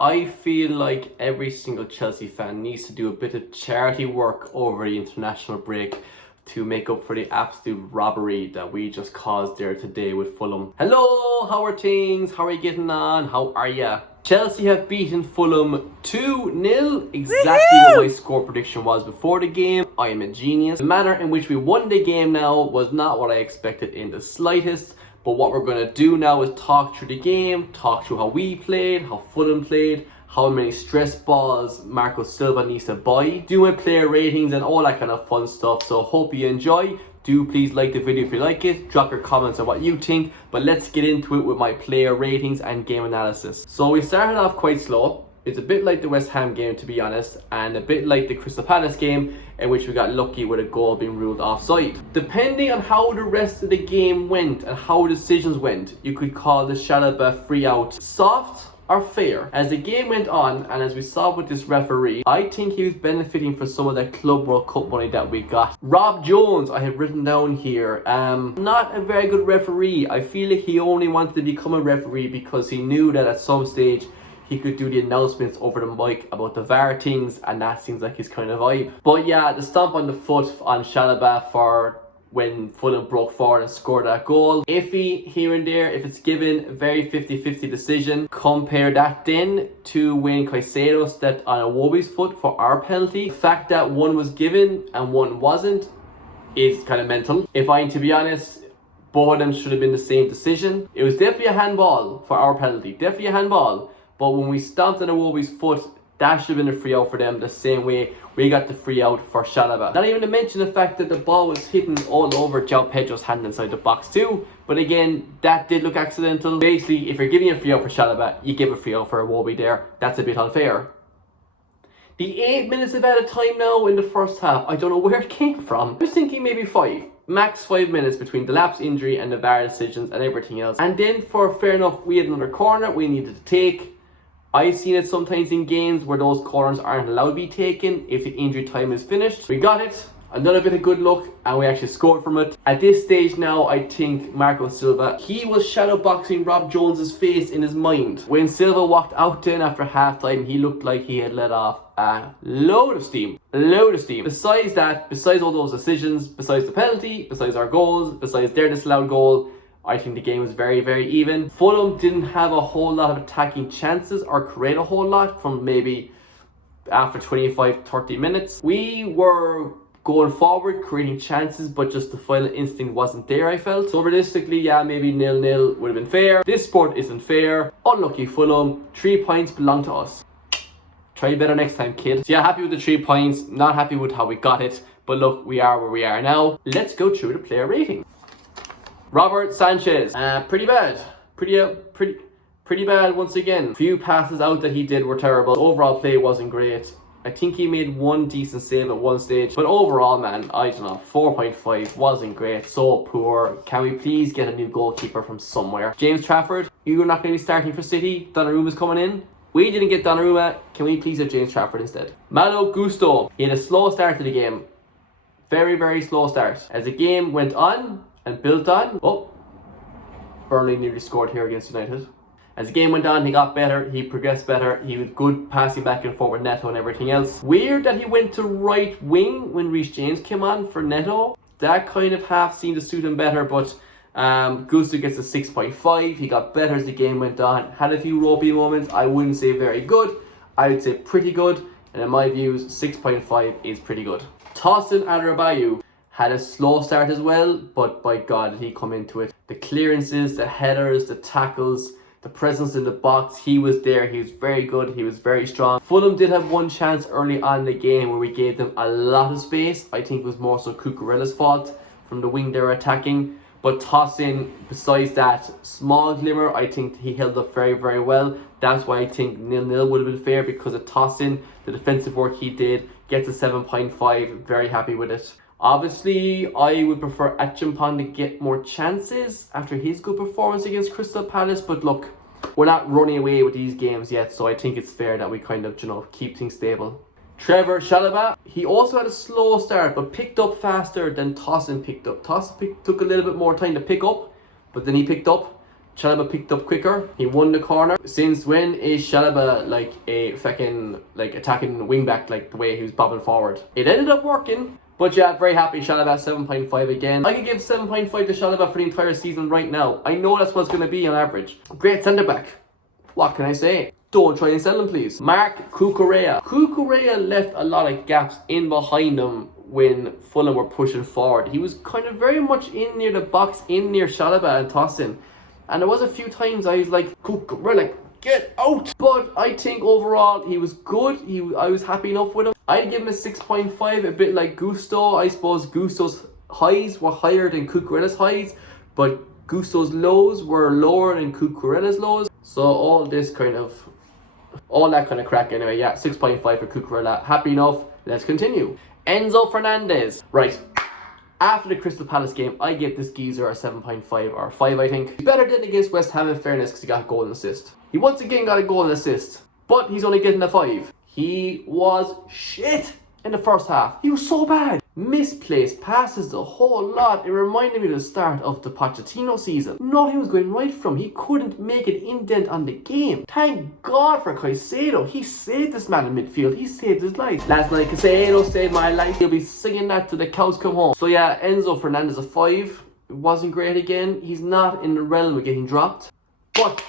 I feel like every single Chelsea fan needs to do a bit of charity work over the international break to make up for the absolute robbery that we just caused there today with Fulham. Hello, how are things? How are you getting on? How are ya? Chelsea have beaten Fulham 2-0, exactly what my score prediction was before the game. I am a genius. The manner in which we won the game now was not what I expected in the slightest. But what we're going to do now is talk through the game, talk through how we played, how Fulham played, how many stress balls Marco Silva needs to buy, do my player ratings and all that kind of fun stuff. So hope you enjoy. Do please like the video if you like it, drop your comments on what you think, but let's get into it with my player ratings and game analysis. So we started off quite slow. It's a bit like the West Ham game, to be honest, and a bit like the Crystal Palace game in which we got lucky with a goal being ruled offside. Depending on how the rest of the game went and how decisions went, you could call the Chalobah free out soft or fair. As the game went on, and as we saw with this referee, I think he was benefiting from some of that Club World Cup money that we got. Rob Jones, I have written down here, not a very good referee. I feel like he only wanted to become a referee because he knew that at some stage he could do the announcements over the mic about the VAR things, and that seems like his kind of vibe. But yeah, the stomp on the foot on Chalobah for when Fulham broke forward and scored that goal. Iffy here and there, if it's given, very 50-50 decision. Compare that then to when Caicedo stepped on Iwobi's foot for our penalty. The fact that one was given and one wasn't is kind of mental. If I'm to be honest, both of them should have been the same decision. It was definitely a handball for our penalty, definitely a handball. But when we stomped on Iwobi's foot, that should have been a free out for them the same way we got the free out for Chalobah. Not even to mention the fact that the ball was hitting all over Joao Pedro's hand inside the box too. But again, that did look accidental. Basically, if you're giving a free out for Chalobah, you give a free out for Iwobi there. That's a bit unfair. The 8 minutes of added time now in the first half, I don't know where it came from. I was thinking maybe 5. Max 5 minutes between Delap's injury and the VAR decisions and everything else. And then for fair enough, we had another corner we needed to take. I've seen it sometimes in games where those corners aren't allowed to be taken if the injury time is finished. We got it, another bit of good luck, and we actually scored from it. At this stage now, I think Marco Silva, he was shadow boxing Rob Jones's face in his mind. When Silva walked out then after half time, he looked like he had let off a load of steam. Besides that, besides all those decisions, besides the penalty, besides our goals, besides their disallowed goal, I think the game was very, very even. Fulham didn't have a whole lot of attacking chances or create a whole lot from maybe after 25-30 minutes. We were going forward, creating chances, but just the final instinct wasn't there, I felt. So realistically, yeah, maybe 0-0 would have been fair. This sport isn't fair. Unlucky Fulham. 3 points belong to us. Try better next time, kid. So yeah, happy with the 3 points. Not happy with how we got it. But look, we are where we are now. Let's go through the player rating. Robert Sanchez, pretty bad. Pretty bad once again. Few passes out that he did were terrible. Overall play wasn't great. I think he made one decent save at one stage. But overall, man, I don't know, 4.5 wasn't great. So poor. Can we please get a new goalkeeper from somewhere? James Trafford, you're not going to be starting for City. Donnarumma's coming in. We didn't get Donnarumma. Can we please have James Trafford instead? Malo Gusto, he had a slow start to the game. Very, very slow start. As the game went on and built on. Oh, Burnley nearly scored here against United. As the game went on, he got better, he progressed better, he was good passing back and forth with Neto and everything else. Weird that he went to right wing when Reece James came on for Neto. That kind of half seemed to suit him better, but Gusto gets a 6.5. He got better as the game went on. Had a few ropey moments. I wouldn't say very good. I would say pretty good. And in my views, 6.5 is pretty good. Tosin Adarabioyo had a slow start as well, but by God did he come into it. The clearances, the headers, the tackles, the presence in the box, he was there. He was very good. He was very strong. Fulham did have one chance early on in the game where we gave them a lot of space. I think it was more so Cucurella's fault from the wing they were attacking. But Tosin, besides that small glimmer, I think he held up very, very well. That's why I think 0-0 would have been fair, because of Tosin, the defensive work he did, gets a 7.5. Very happy with it. Obviously, I would prefer Achimpong to get more chances after his good performance against Crystal Palace. But look, we're not running away with these games yet, so I think it's fair that we kind of, keep things stable. Trevor Chalobah, he also had a slow start, but picked up faster than Tosin picked up. Tosin took a little bit more time to pick up, but then he picked up. Chalobah picked up quicker. He won the corner. Since when is Chalobah like a fucking like attacking wing back, like the way he was bobbing forward? It ended up working. But yeah, very happy. Chalobah 7.5 again. I could give 7.5 to Chalobah for the entire season right now. I know that's what it's going to be on average. Great centre back. What can I say? Don't try and sell him, please. Marc Cucurella. Cucurella left a lot of gaps in behind him when Fulham were pushing forward. He was kind of very much in near the box, in near Chalobah and Tosin. And there was a few times I was like, Cucurella, get out! But I think overall he was good. I was happy enough with him. I'd give him a 6.5, a bit like Gusto. I suppose Gusto's highs were higher than Cucurella's highs, but Gusto's lows were lower than Cucurella's lows. So all that kind of crack anyway. Yeah, 6.5 for Cucurella. Happy enough. Let's continue. Enzo Fernandez. Right. After the Crystal Palace game, I give this geezer a 7.5 or 5, I think. He's better than against West Ham in fairness because he got a goal and assist. He once again got a goal and assist, but he's only getting a 5. He was shit in the first half. He was so bad. Misplaced passes the whole lot. It reminded me of the start of the Pochettino season. Nothing was going right from him. He couldn't make an indent on the game. Thank God for Caicedo. He saved this man in midfield. He saved his life. Last night, Caicedo saved my life. He'll be singing that till the cows come home. So yeah, Enzo Fernandez a 5. It wasn't great again. He's not in the realm of getting dropped. But,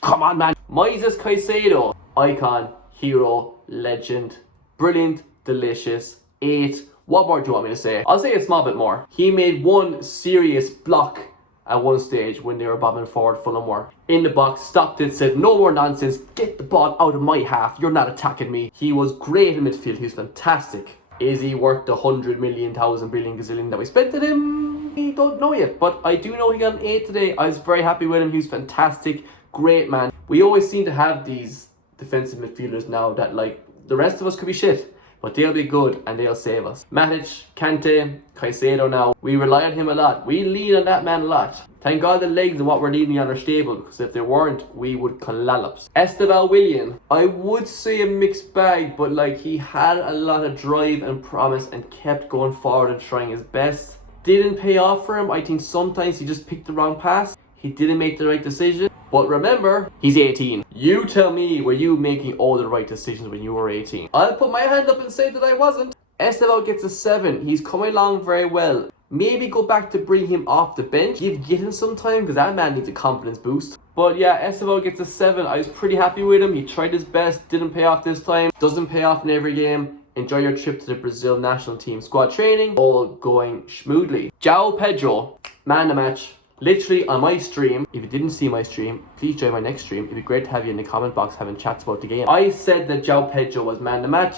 come on man. Moi Caicedo. Icon, hero, legend. Brilliant, delicious. 8. What more do you want me to say? I'll say a small bit more. He made one serious block at one stage when they were bobbing forward. Fulham were in the box, stopped it, said no more nonsense, get the ball out of my half, you're not attacking me. He was great in midfield. He was fantastic. Is he worth the 100 million, 1,000 billion gazillion that we spent on him? We don't know yet, but I do know he got an 8 today. I was very happy with him. He was fantastic. Great man. We always seem to have these defensive midfielders now that like the rest of us could be shit, but they'll be good and they'll save us. Matic, Kante, Caicedo now. We rely on him a lot. We lean on that man a lot. Thank God the legs and what we're needing on are stable, because if they weren't, we would collapse. Estevao Willian. I would say a mixed bag, but like he had a lot of drive and promise and kept going forward and trying his best. Didn't pay off for him. I think sometimes he just picked the wrong pass. He didn't make the right decision. But remember, he's 18. You tell me, were you making all the right decisions when you were 18? I'll put my hand up and say that I wasn't. Estevao gets a 7. He's coming along very well. Maybe go back to bring him off the bench. Give Gittens some time, because that man needs a confidence boost. But yeah, Estevao gets a 7. I was pretty happy with him. He tried his best. Didn't pay off this time. Doesn't pay off in every game. Enjoy your trip to the Brazil national team squad training. All going smoothly. Joao Pedro, man of the match. Literally on my stream, if you didn't see my stream, please join my next stream. It'd be great to have you in the comment box having chats about the game. I said that Joao Pedro was man of the match.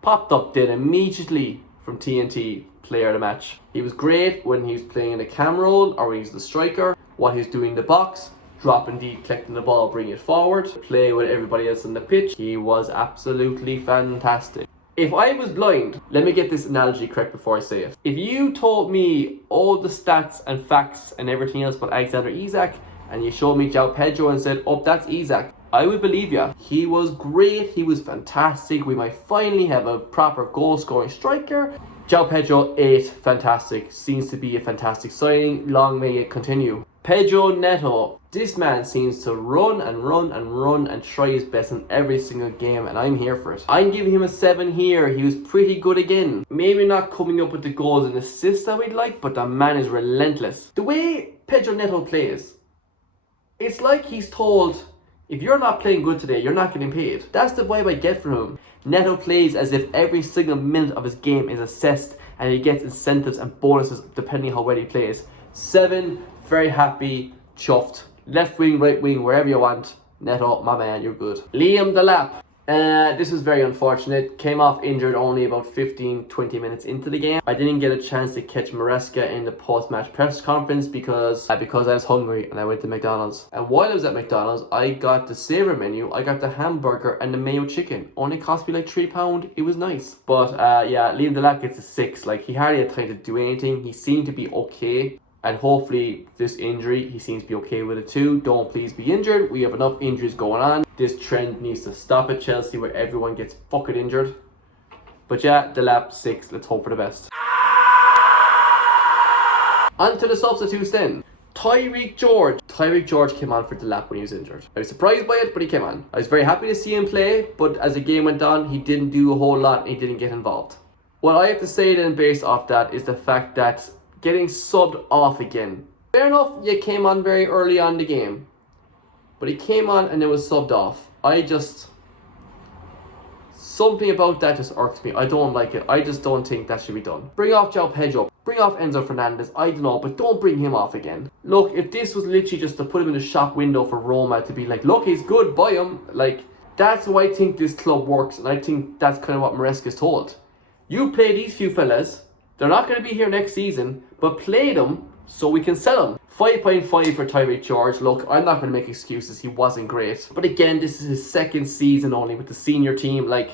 Popped up then immediately from TNT, player of the match. He was great when he was playing in the cam role or when he's the striker. What he's doing in the box, dropping deep, collecting the ball, bringing it forward, play with everybody else on the pitch. He was absolutely fantastic. If I was blind, let me get this analogy correct before I say it. If you told me all the stats and facts and everything else about Alexander Isak, and you showed me Joao Pedro and said, oh, that's Isak, I would believe you. He was great. He was fantastic. We might finally have a proper goal-scoring striker. Joao Pedro, 8, fantastic. Seems to be a fantastic signing. Long may it continue. Pedro Neto. This man seems to run and run and run and try his best in every single game, and I'm here for it. I'm giving him a 7 here. He was pretty good again. Maybe not coming up with the goals and assists that we'd like, but the man is relentless. The way Pedro Neto plays, it's like he's told, if you're not playing good today, you're not getting paid. That's the vibe I get from him. Neto plays as if every single minute of his game is assessed and he gets incentives and bonuses depending how well he plays. 7, very happy, chuffed. Left wing, right wing, wherever you want. Neto, my man, you're good. Liam Delap. This was very unfortunate. Came off injured only about 15-20 minutes into the game. I didn't get a chance to catch Maresca in the post-match press conference because I was hungry and I went to McDonald's. And while I was at McDonald's, I got the savor menu. I got the hamburger and the mayo chicken. Only cost me like £3. It was nice. But yeah, Liam Delap gets a 6. Like, he hardly had time to do anything. He seemed to be okay. And hopefully this injury, he seems to be okay with it too. Don't please be injured. We have enough injuries going on. This trend needs to stop at Chelsea where everyone gets fucking injured. But yeah, Delap 6. Let's hope for the best. On to the substitutes then. Tyrique George. Tyrique George came on for Delap when he was injured. I was surprised by it, but he came on. I was very happy to see him play, but as the game went on, he didn't do a whole lot and he didn't get involved. What I have to say then based off that is the fact that getting subbed off again. Fair enough, you came on very early on in the game, but he came on and it was subbed off. Something about that just irks me. I don't like it. I just don't think that should be done. Bring off Joao Pedro. Bring off Enzo Fernandez. I don't know, but don't bring him off again. Look, if this was literally just to put him in the shop window for Roma to be like, look, he's good, buy him. Like, that's how I think this club works, and I think that's kind of what Maresca's told. You play these few fellas. They're not going to be here next season, but play them so we can sell them. 5.5 for Tyrique George. Look, I'm not going to make excuses. He wasn't great. But again, this is his second season only with the senior team. Like,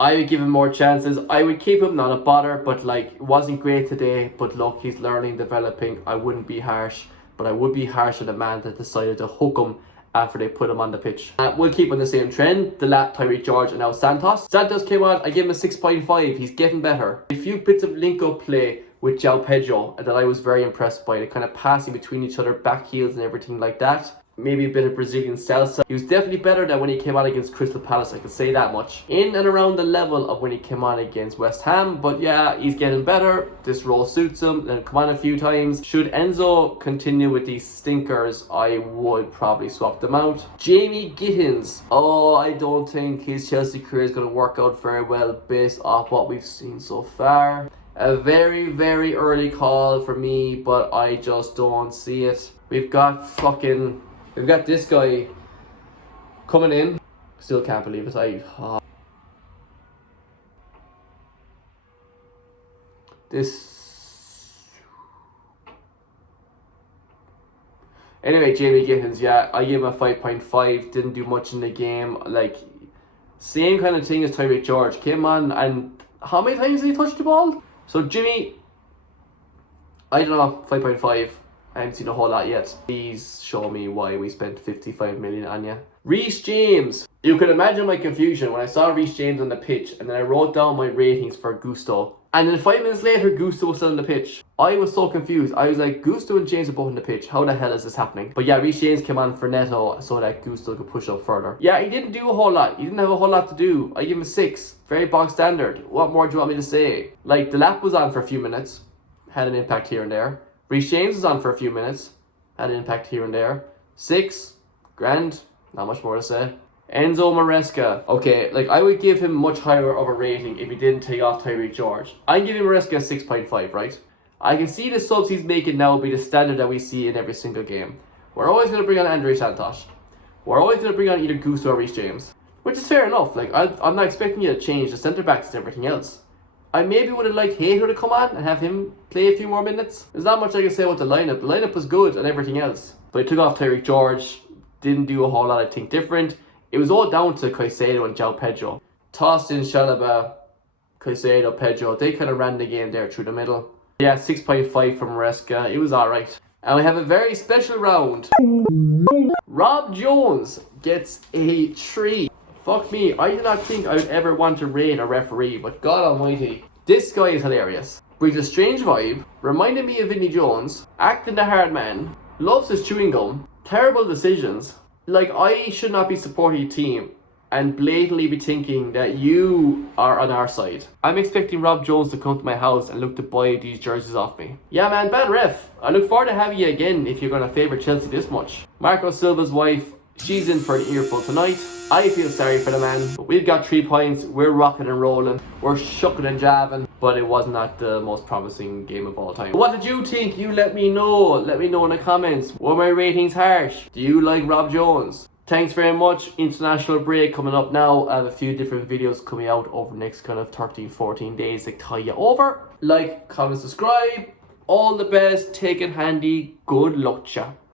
I would give him more chances. I would keep him, not a bother, but like, it wasn't great today. But look, he's learning, developing. I wouldn't be harsh, but I would be harsh on the man that decided to hook him after they put him on the pitch. We'll keep on the same trend. Delap, Tyrique George, and now Santos. Santos came on. I gave him a 6.5. He's getting better. A few bits of link-up play with Joao Pedro that I was very impressed by. The kind of passing between each other, back heels and everything like that. Maybe a bit of Brazilian salsa. He was definitely better than when he came on against Crystal Palace, I can say that much. In and around the level of when he came on against West Ham, but yeah, he's getting better. This role suits him, and come on a few times. Should Enzo continue with these stinkers, I would probably swap them out. Jamie Gittens. Oh, I don't think his Chelsea career is going to work out very well based off what we've seen so far. A very, very early call for me, but I just don't see it. We've got this guy coming in. Still can't believe it. Anyway, Jamie Gittens, yeah, I gave him a 5.5. Didn't do much in the game. Like, same kind of thing as Tyrique George. Came on, and how many times did he touch the ball? So Jimmy, I don't know, 5.5. I haven't seen a whole lot yet. Please show me why we spent 55 million on you. Reece James. You can imagine my confusion when I saw Reece James on the pitch and then I wrote down my ratings for Gusto. And then 5 minutes later, Gusto was still on the pitch. I was so confused. I was like, Gusto and James are both on the pitch. How the hell is this happening? But yeah, Reece James came on for Neto so that Gusto could push up further. Yeah, he didn't do a whole lot. He didn't have a whole lot to do. I give him a 6. Very bog standard. What more do you want me to say? Like, Delap was on for a few minutes. Had an impact here and there. Reece James was on for a few minutes. Had an impact here and there. 6. Grand. Not much more to say. Enzo Maresca. Okay, like, I would give him much higher of a rating if he didn't take off Tyrique George. I'm giving Maresca a 6.5, right? I can see the subs he's making now be the standard that we see in every single game. We're always going to bring on Andrey Santos. We're always going to bring on either Gusto or Reece James. Which is fair enough. Like, I'm not expecting you to change the centre-backs and everything else. I maybe would have liked Hater to come on and have him play a few more minutes. There's not much I can say about the lineup. The lineup was good and everything else. But I took off Tyrique George. Didn't do a whole lot, I think, different. It was all down to Caicedo and Joao Pedro. Tosin, Chalobah, Caicedo, Pedro. They kind of ran the game there through the middle. Yeah, 6.5 from Maresca. It was alright. And we have a very special round. Rob Jones gets a 3. Fuck me, I did not think I would ever want to rate a referee, but God almighty. This guy is hilarious. Brings a strange vibe, reminded me of Vinnie Jones, acting the hard man, loves his chewing gum, terrible decisions. Like, I should not be supporting a team and blatantly be thinking that you are on our side. I'm expecting Rob Jones to come to my house and look to buy these jerseys off me. Yeah man, bad ref. I look forward to having you again if you're going to favour Chelsea this much. Marco Silva's wife, she's in for an earful tonight. I feel sorry for the man, but we've got 3 points, we're rocking and rolling, we're shucking and jabbing, but it was not the most promising game of all time. What did you think? You let me know in the comments. Were my ratings harsh? Do you like Rob Jones? Thanks very much. International break coming up now. I have a few different videos coming out over the next kind of 13-14 days to tie you over. Like, comment, subscribe. All the best, take it handy, good luck, cha.